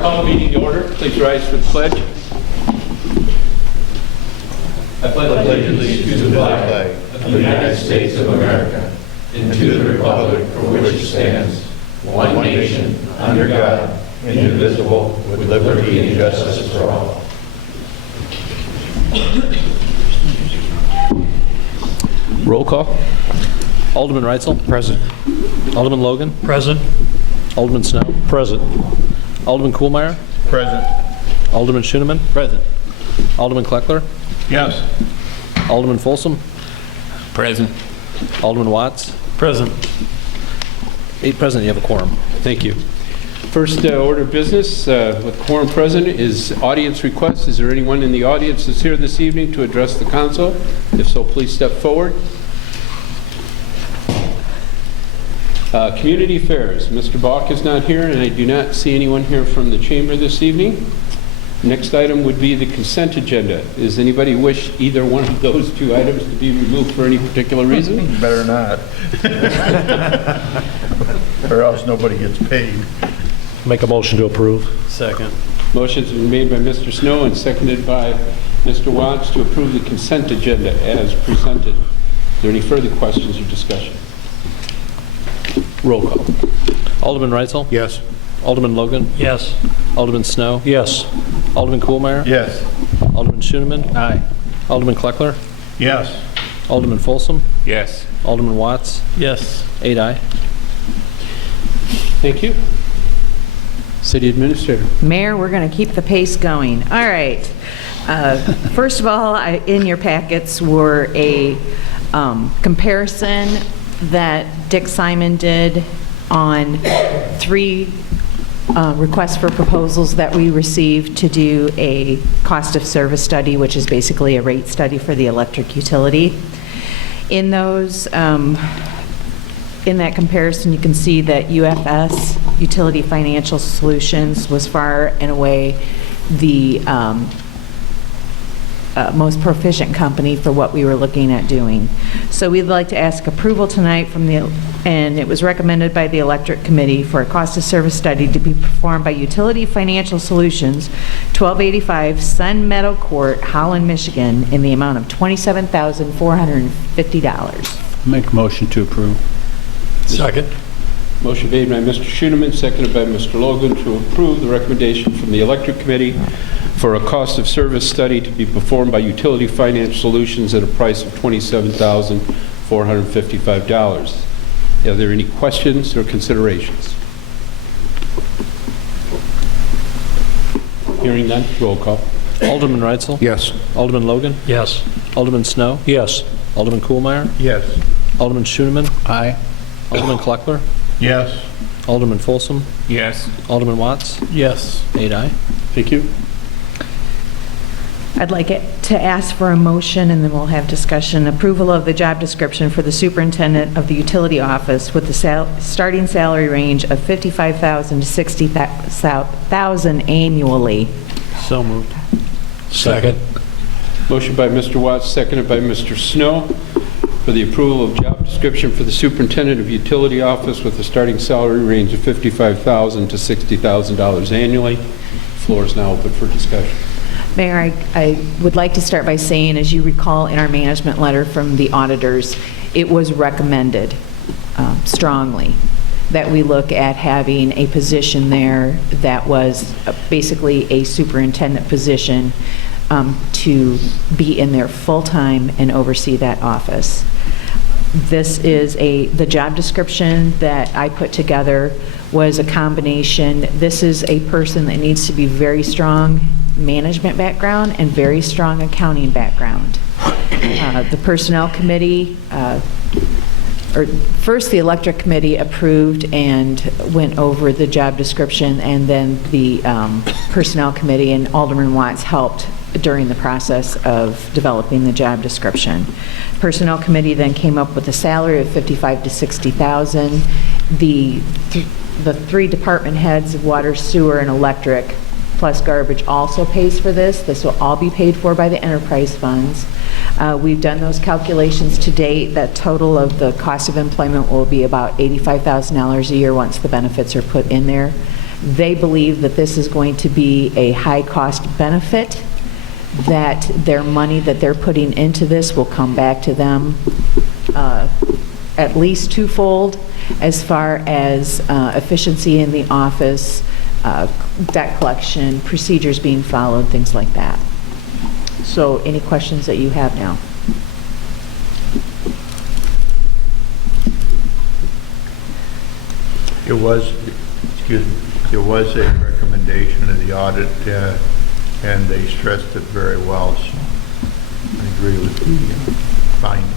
Call the meeting to order. Please rise for the pledge. I pledge allegiance to the flag of the United States of America and to the republic for which it stands, one nation, under God, indivisible, with liberty and justice for all. Roll call. Alderman Reitzel. Present. Alderman Logan. Present. Alderman Snow. Present. Alderman Kuhlmeier. Present. Alderman Schoeneman. Present. Alderman Kleckler. Yes. Alderman Folsom. Present. Alderman Watts. Present. 8 present. You have a quorum. Thank you. First order of business with quorum present is audience requests. Is there anyone in the audience that's here this evening to address the council? If so, please step forward. Community affairs. Mr. Bach is not here, and I do not see anyone here from the chamber this evening. Next item would be the consent agenda. Does anybody wish either one of those two items to be removed for any particular reason? Better not. Or else nobody gets paid. Make a motion to approve. Second. Motion's been made by Mr. Snow and seconded by Mr. Watts to approve the consent agenda as presented. Is there any further questions or discussion? Roll call. Alderman Reitzel. Yes. Alderman Logan. Yes. Alderman Snow. Yes. Alderman Kuhlmeier. Yes. Alderman Schoeneman. Aye. Alderman Kleckler. Yes. Alderman Folsom. Yes. Alderman Watts. Yes. 8 aye. Thank you. City Administrator. Mayor, we're going to keep the pace going. All right. First of all, in your packets were a comparison that Dick Simon did on 3 requests for proposals that we received to do a cost of service study, which is basically a rate study for the electric utility. In those, in that comparison, you can see that UFS, Utility Financial Solutions, was far and away the most proficient company for what we were looking at doing. So we'd like to ask approval tonight from and it was recommended by the Electric Committee for a cost of service study to be performed by Utility Financial Solutions, 1285 Sun Meadow Court, Holland, Michigan, in the amount of $27,450. Make a motion to approve. Second. Motion made by Mr. Schoeneman, seconded by Mr. Logan to approve the recommendation from the Electric Committee for a cost of service study to be performed by Utility Financial Solutions at a price of $27,455. Are there any questions or considerations? Hearing none, roll call. Alderman Reitzel. Yes. Alderman Logan. Yes. Alderman Snow. Yes. Alderman Kuhlmeier. Yes. Alderman Schoeneman. Aye. Alderman Kleckler. Yes. Alderman Folsom. Yes. Alderman Watts. Yes. 8 aye. Thank you. I'd like to ask for a motion, and then we'll have discussion. Approval of the job description for the superintendent of the utility office with the starting salary range of $55,000 to $60,000 annually. So moved. Second. Motion by Mr. Watts, seconded by Mr. Snow for the approval of job description for the superintendent of utility office with a starting salary range of $55,000 to $60,000 annually. Floor is now open for discussion. Mayor, I would like to start by saying, as you recall in our management letter from the auditors, it was recommended strongly that we look at having a position there that was basically a superintendent position to be in there full-time and oversee that office. This is the job description that I put together was a combination. This is a person that needs to be very strong management background and very strong accounting background. The Personnel Committee, first the Electric Committee approved and went over the job description, and then the Personnel Committee and Alderman Watts helped during the process of developing the job description. Personnel Committee then came up with a salary of $55,000 to $60,000. The 3 department heads of water, sewer, and electric plus garbage also pays for this. This will all be paid for by the enterprise funds. We've done those calculations to date. That total of the cost of employment will be about $85,000 a year once the benefits are put in there. They believe that this is going to be a high-cost benefit, that their money that they're putting into this will come back to them at least twofold as far as efficiency in the office, debt collection, procedures being followed, things like that. So any questions that you have now? There was a recommendation of the audit, and they stressed it very well, so I agree with the finding.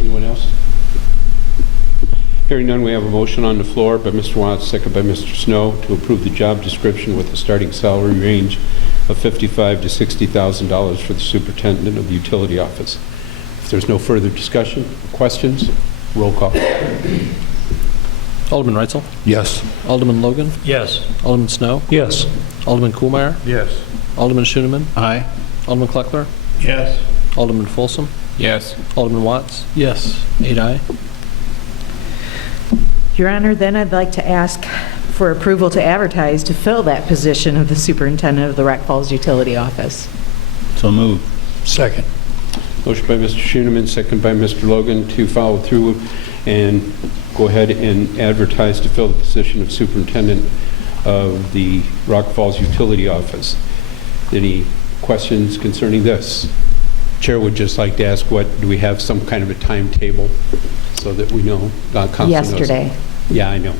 Anyone else? Hearing none, we have a motion on the floor by Mr. Watts, second by Mr. Snow, to approve the job description with a starting salary range of $55,000 to $60,000 for the superintendent of the utility office. If there's no further discussion, questions, roll call. Alderman Reitzel? Yes. Alderman Logan? Yes. Alderman Snow? Yes. Alderman Kuhlmeier? Yes. Alderman Schooneman? Aye. Alderman Kleckler? Yes. Alderman Folsom? Yes. Alderman Watts? Yes. 8 aye. Your Honor, then I'd like to ask for approval to advertise to fill that position of the superintendent of the Rock Falls Utility Office. So moved. Second. Motion by Mr. Schooneman, second by Mr. Logan, to follow through and go ahead and advertise to fill the position of superintendent of the Rock Falls Utility Office. Any questions concerning this? Chair would just like to ask, do we have some kind of a timetable so that we know? Council knows? Yesterday. Yeah, I know.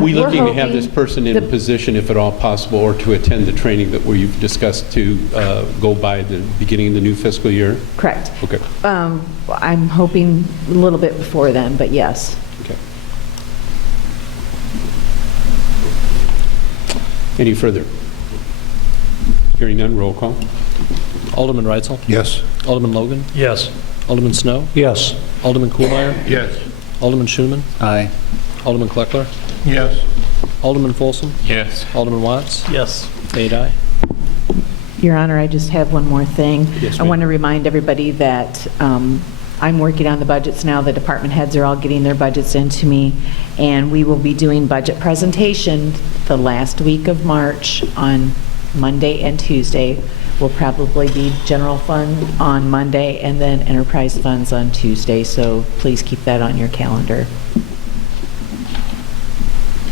We We're looking to have hoping this person in a the- position, if at all possible, or to attend the training that we've discussed to go by the beginning of the new fiscal year? Correct. Okay. I'm hoping a little bit before then, but yes. Okay. Any further? Hearing none, roll call. Alderman Reitzel? Yes. Alderman Logan? Yes. Alderman Snow? Yes. Alderman Kuhlmeier? Yes. Alderman Schooneman? Aye. Alderman Kleckler? Yes. Alderman Folsom? Yes. Alderman Watts? Yes. 8 aye. Your Honor, I just have one more thing. Yes, I ma'am. want to remind everybody that I'm working on the budgets now. The department heads are all getting their budgets into me, and we will be doing budget presentation the last week of March on Monday and Tuesday. Will probably be general fund on Monday and then enterprise funds on Tuesday, so please keep that on your calendar.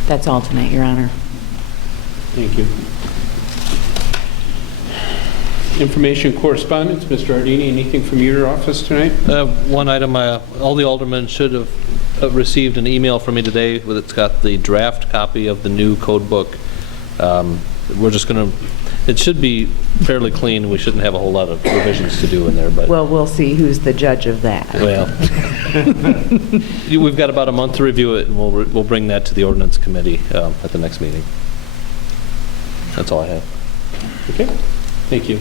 That's all tonight, Your Honor. Thank you. Information correspondence, Mr. Ardini, anything from your office tonight? One item, all the aldermen should have received an email from me today with it's got the draft copy of the new code book. We're just going to, it should be fairly clean. We shouldn't have a whole lot of revisions to do in there, but Well, we'll see who's the judge of that. well, we've got about a month to review it, and we'll bring that to the ordinance committee at the next meeting. That's all I have. Okay, thank you.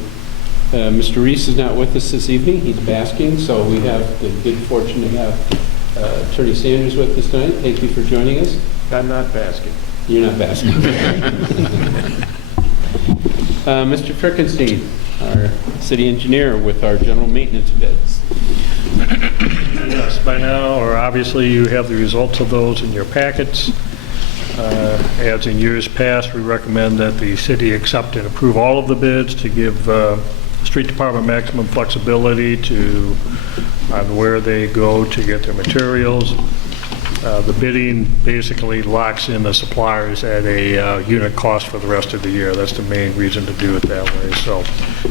Mr. Reese is not with us this evening. He's basking, so we have the good fortune to have Attorney Sanders with us tonight. Thank you for joining us. I'm not basking. You're not basking. Mr. Frickenstein, our city engineer, with our general maintenance bids. Yes, by now, or obviously you have the results of those in your packets. As in years past, we recommend that the city accept and approve all of the bids to give street department maximum flexibility on where they go to get their materials. The bidding basically locks in the suppliers at a unit cost for the rest of the year. That's the main reason to do it that way. So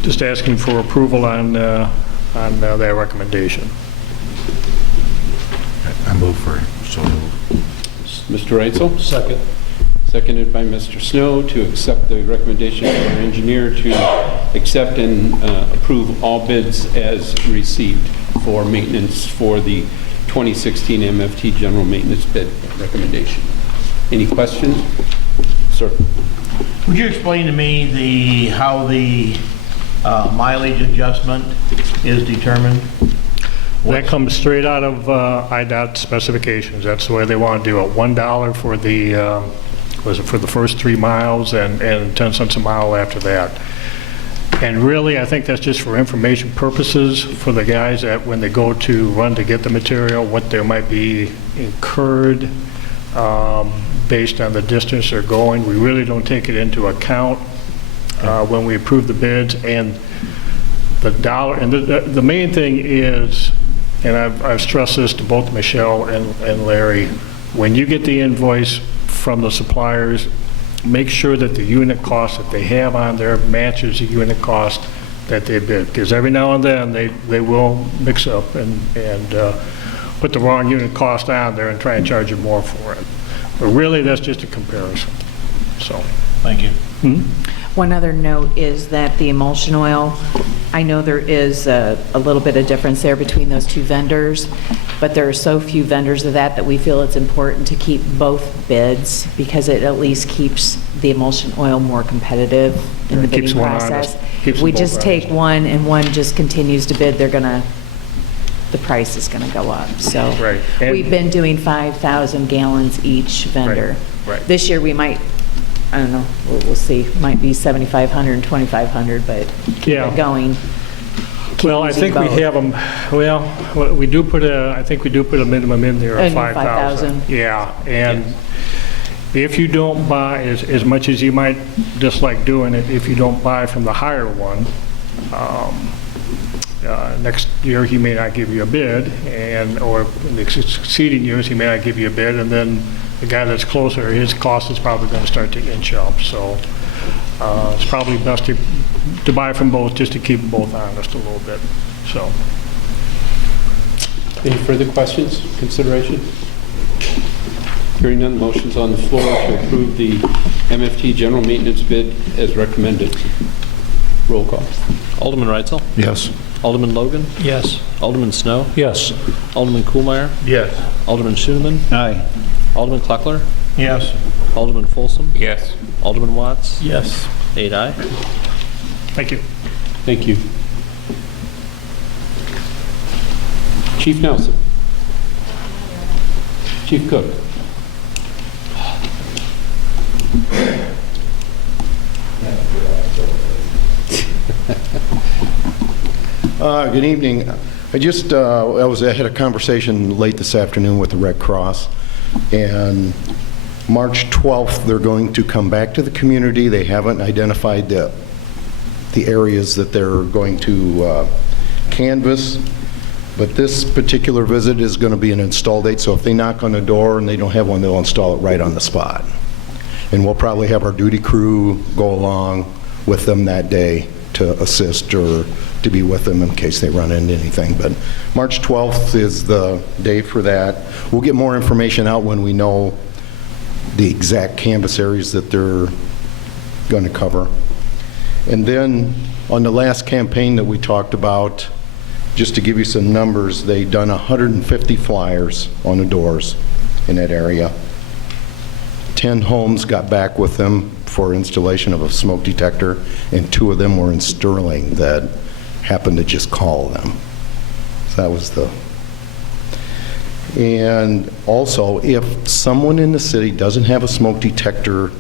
just asking for approval on that recommendation. I move for it. So Mr. Reitzel? Second. Seconded by Mr. Snow to accept the recommendation of our engineer to accept and approve all bids as received for maintenance for the 2016 MFT general maintenance bid recommendation. Any questions? Sir. Would you explain to me how the mileage adjustment is determined? That comes straight out of IDOT specifications. That's the way they want to do it. $1 for the, was it for the first 3 miles and 10 cents a mile after that. And really, I think that's just for information purposes for the guys that when they go to run to get the material, what there might be incurred based on the distance they're going. We really don't take it into account when we approve the bids. And the dollar, and the main thing is, and I've stressed this to both Michelle and Larry, when you get the invoice from the suppliers, make sure that the unit cost that they have on there matches the unit cost that they bid. Because every now and then, they will mix up and put the wrong unit cost on there and try and charge you more for it. But really, that's just a comparison, so. Thank you. One other note is that the emulsion oil, I know there is a little bit of difference there between those two vendors, but there are so few vendors of that we feel it's important to keep both bids because it at least keeps the emulsion oil more competitive in the Keeps bidding one process. honest. Keeps If them we both just take honest. one and one just continues to bid, the price is going to go up. So Right. And- we've been doing 5,000 gallons each vendor. Right. This year we might, I don't know, we'll see, might be 7,500 and 2,500, but keep Yeah. it going. Keep Well, I using think we both. have them, well, we do put I think we do put a minimum in there of In 5,000. Yeah, and if you don't buy, as much as you might dislike doing it, if you don't buy from the higher one, next year he may not give you a bid, or in the succeeding years, he may not give you a bid, and then the guy that's closer, his cost is probably going to start to inch up. So it's probably best to buy from both, just to keep them both honest a little bit, so. Any further questions, consideration? Hearing none, motion's on the floor to approve the MFT general maintenance bid as recommended. Roll call. Alderman Reitzel? Yes. Alderman Logan? Yes. Alderman Snow? Yes. Alderman Kuhlmeyer? Yes. Alderman Schooneman? Aye. Alderman Kleckler? Yes. Alderman Folsom? Yes. Alderman Watts? Yes. 8 aye. Thank you. Thank you. Chief Nelson. Chief Cook. Good evening. I had a conversation late this afternoon with the Red Cross, and March 12th, they're going to come back to the community. They haven't identified the areas that they're going to canvass, but this particular visit is going to be an install date, so if they knock on the door and they don't have one, they'll install it right on the spot. And we'll probably have our duty crew go along with them that day to assist or to be with them in case they run into anything. But March 12th is the day for that. We'll get more information out when we know the exact canvas areas that they're going to cover. And then on the last campaign that we talked about, just to give you some numbers, they've done 150 flyers on the doors in that area. 10 homes got back with them for installation of a smoke detector, and 2 of them were in Sterling that happened to just call them. So that was the... And also, if someone in the city doesn't have a smoke detector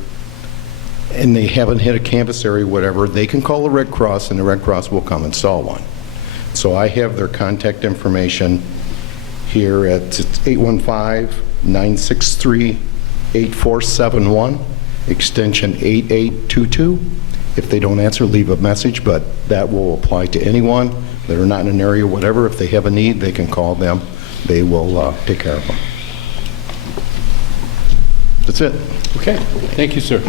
and they haven't hit a canvas area, whatever, they can call the Red Cross and the Red Cross will come install one. So I have their contact information here at 815-963-8471, extension 8822. If they don't answer, leave a message, but that will apply to anyone that are not in an area, whatever. If they have a need, they can call them. They will take care of them. That's it. Okay, thank you, sir.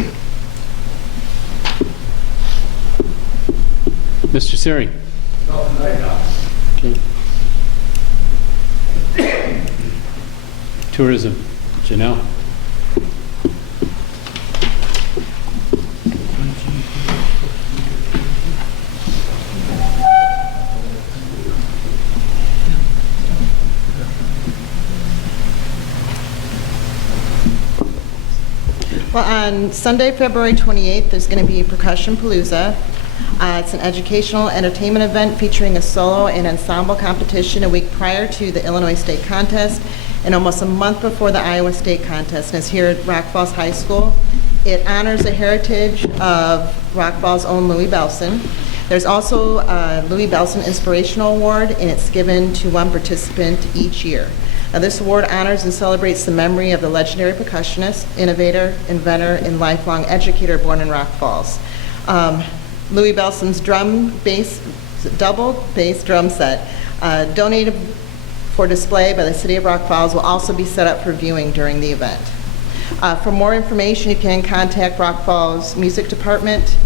Mr. Siri. Okay. Tourism, Janelle. Well, on Sunday, February 28th, there's going to be Percussion Palooza. It's an educational entertainment event featuring a solo and ensemble competition a week prior to the Illinois State Contest and almost a month before the Iowa State Contest, and it's here at Rock Falls High School. It honors the heritage of Rock Falls' own Louis Belson. There's also a Louis Belson Inspirational Award, and it's given to one participant each year. Now, this award honors and celebrates the memory of the legendary percussionist, innovator, inventor, and lifelong educator born in Rock Falls. Louis Belson's double bass drum set, donated for display by the City of Rock Falls, will also be set up for viewing during the event. For more information, you can contact Rock Falls Music Department,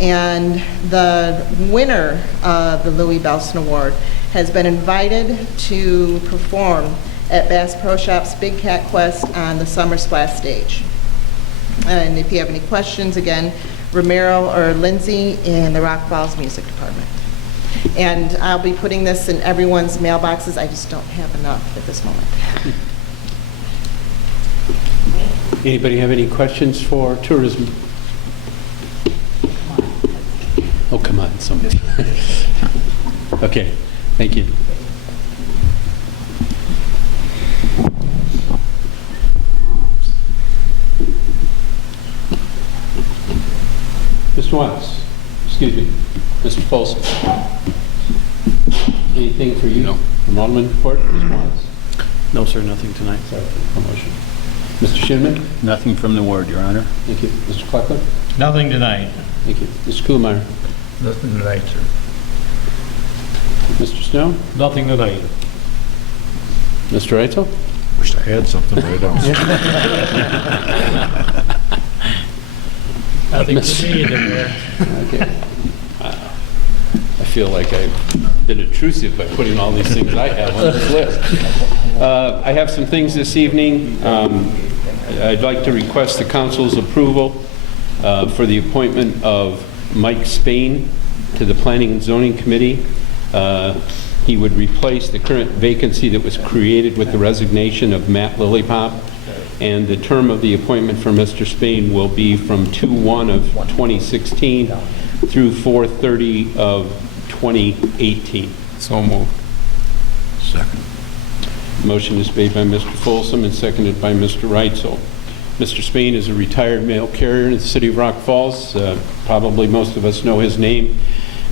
and the winner of the Louis Belson Award has been invited to perform at Bass Pro Shop's Big Cat Quest on the Summer Splash stage. And if you have any questions, again, Romero or Lindsay in the Rock Falls Music Department. And I'll be putting this in everyone's mailboxes. I just don't have enough at this moment. Anybody have any questions for tourism? Oh, come on, somebody. Okay, thank you. Mr. Watts, excuse me, Mr. Folsom. Anything for you? No. From Alderman report, Mr. Watts? No, sir, nothing tonight. Sorry for promotion. Mr. Shinman? Nothing from the ward, Your Honor. Thank you. Mr. Kleckler? Nothing tonight. Thank you. Mr. Kuhlmeyer? Nothing tonight, sir. Mr. Snow? Nothing tonight. Mr. Reitzel? Wish I had something, but I don't. Nothing to me either, Mayor. Okay. I feel like I've been intrusive by putting all these things I have on this list. I have some things this evening. I'd like to request the council's approval for the appointment of Mike Spain to the Planning and Zoning Committee. He would replace the current vacancy that was created with the resignation of Matt Lillypop, and the term of the appointment for Mr. Spain will be from 2/1 of 2016 through 4/30 of 2018. So moved. Second. Motion is made by Mr. Folsom and seconded by Mr. Reitzel. Mr. Spain is a retired mail carrier in the city of Rock Falls. Probably most of us know his name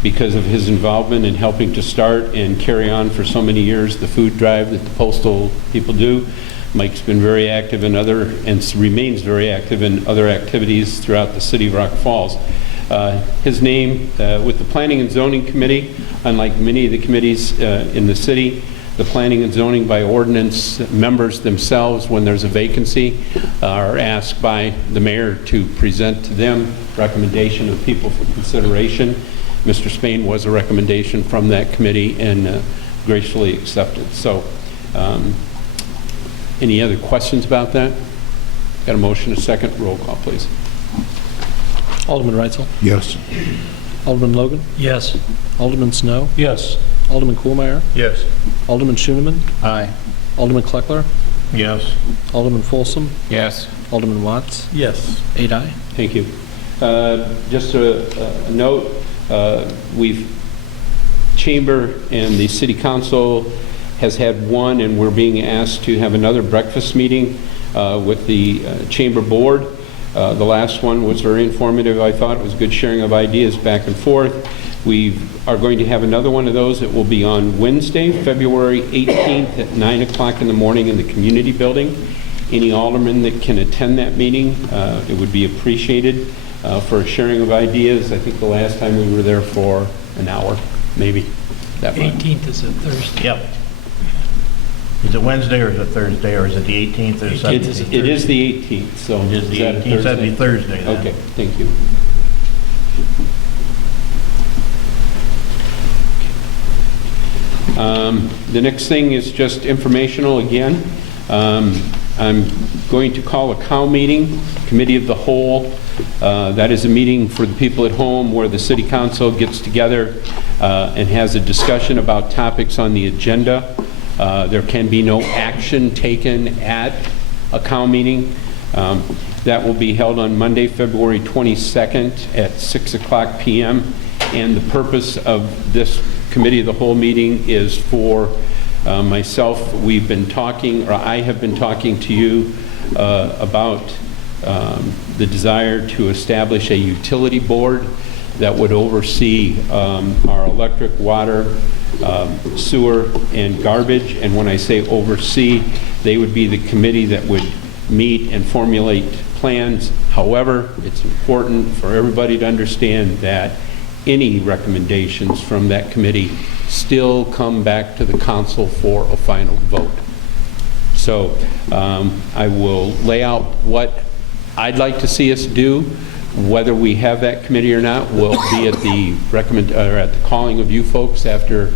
because of his involvement in helping to start and carry on for so many years the food drive that the postal people do. Mike's been very active in other, and remains very active in other activities throughout the city of Rock Falls. His name, with the Planning and Zoning Committee, unlike many of the committees in the city, the Planning and Zoning by ordinance members themselves, when there's a vacancy, are asked by the mayor to present to them recommendation of people for consideration. Mr. Spain was a recommendation from that committee and gracefully accepted. So, any other questions about that? Got a motion, a second. Roll call, please. Alderman Reitzel? Yes. Alderman Logan? Yes. Alderman Snow? Yes. Alderman Kuhlmeyer? Yes. Alderman Schooneman? Aye. Alderman Kleckler? Yes. Alderman Folsom? Yes. Alderman Watts? Yes. 8 aye. Thank you. Just a note, we've, Chamber and the City Council has had one, and we're being asked to have another breakfast meeting with the Chamber Board. The last one was very informative, I thought. It was good sharing of ideas back and forth. We are going to have another one of those. It will be on Wednesday, February 18th at 9 o'clock in the morning in the Community Building. Any alderman that can attend that meeting, it would be appreciated for a sharing of ideas. I think the last time we were there for an hour, maybe. That much. 18th is a Thursday. Yep. Is it Wednesday or is it Thursday, or is it the 18th or 17th? It is the 18th, so. It is the that a 18th, that'd be Thursday then. Okay, thank you. The next thing is just informational again. I'm going to call a COW meeting, Committee of the Whole. That is a meeting for the people at home where the City Council gets together and has a discussion about topics on the agenda. There can be no action taken at a COW meeting. That will be held on Monday, February 22nd at 6:00 p.m. And the purpose of this Committee of the Whole meeting is for myself. We've been talking, or I have been talking to you about the desire to establish a utility board that would oversee our electric, water, sewer, and garbage. And when I say oversee, they would be the committee that would meet and formulate plans. However, it's important for everybody to understand that any recommendations from that committee still come back to the council for a final vote. So I will lay out what I'd like to see us do. Whether we have that committee or not will be at the at the calling of you folks after,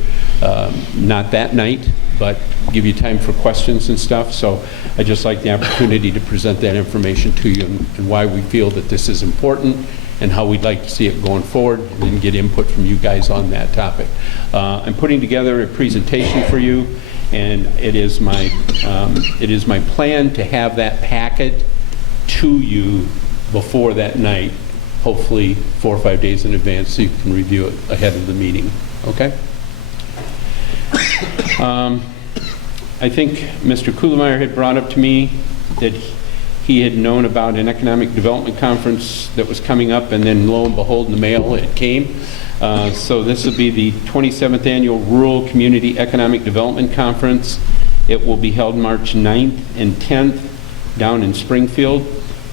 not that night, but give you time for questions and stuff. So I'd just like the opportunity to present that information to you and why we feel that this is important and how we'd like to see it going forward, and then get input from you guys on that topic. I'm putting together a presentation for you, and it is my plan to have that packet to you before that night, hopefully 4 or 5 days in advance, so you can review it ahead of the meeting. Okay? I think Mr. Kuhlemeyer had brought up to me that he had known about an economic development conference that was coming up, and then lo and behold, in the mail it came. So this will be the 27th Annual Rural Community Economic Development Conference. It will be held March 9th and 10th down in Springfield,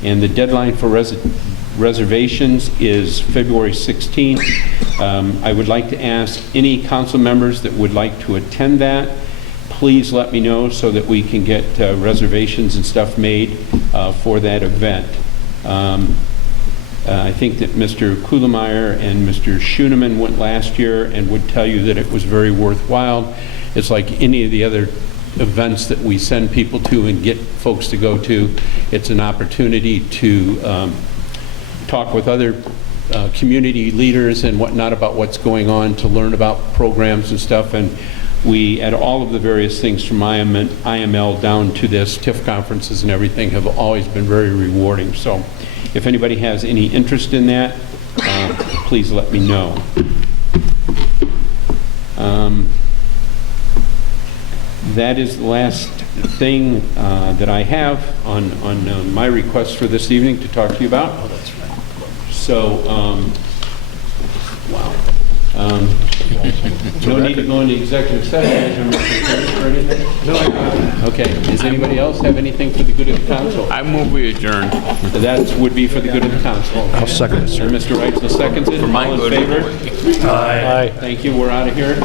and the deadline for reservations is February 16th. I would like to ask any council members that would like to attend that, please let me know so that we can get reservations and stuff made for that event. I think that Mr. Kuhlemeyer and Mr. Schoeneman went last year and would tell you that it was very worthwhile. It's like any of the other events that we send people to and get folks to go to. It's an opportunity to talk with other community leaders and whatnot about what's going on, to learn about programs and stuff. And we, at all of the various things from IML down to this, TIF conferences and everything, have always been very rewarding. So if anybody has any interest in that, please let me know. That is the last thing that I have on my request for this evening to talk to you about. Oh, that's right. So, wow. No need to go into executive session or anything? No. Okay. Does anybody else have anything for the good of the council? I move we adjourn. That would be for the good of the council. I'll second it, sir. And Mr. Reitzel seconds it. For my All in good. favor? Aye. Thank you. We're out of here.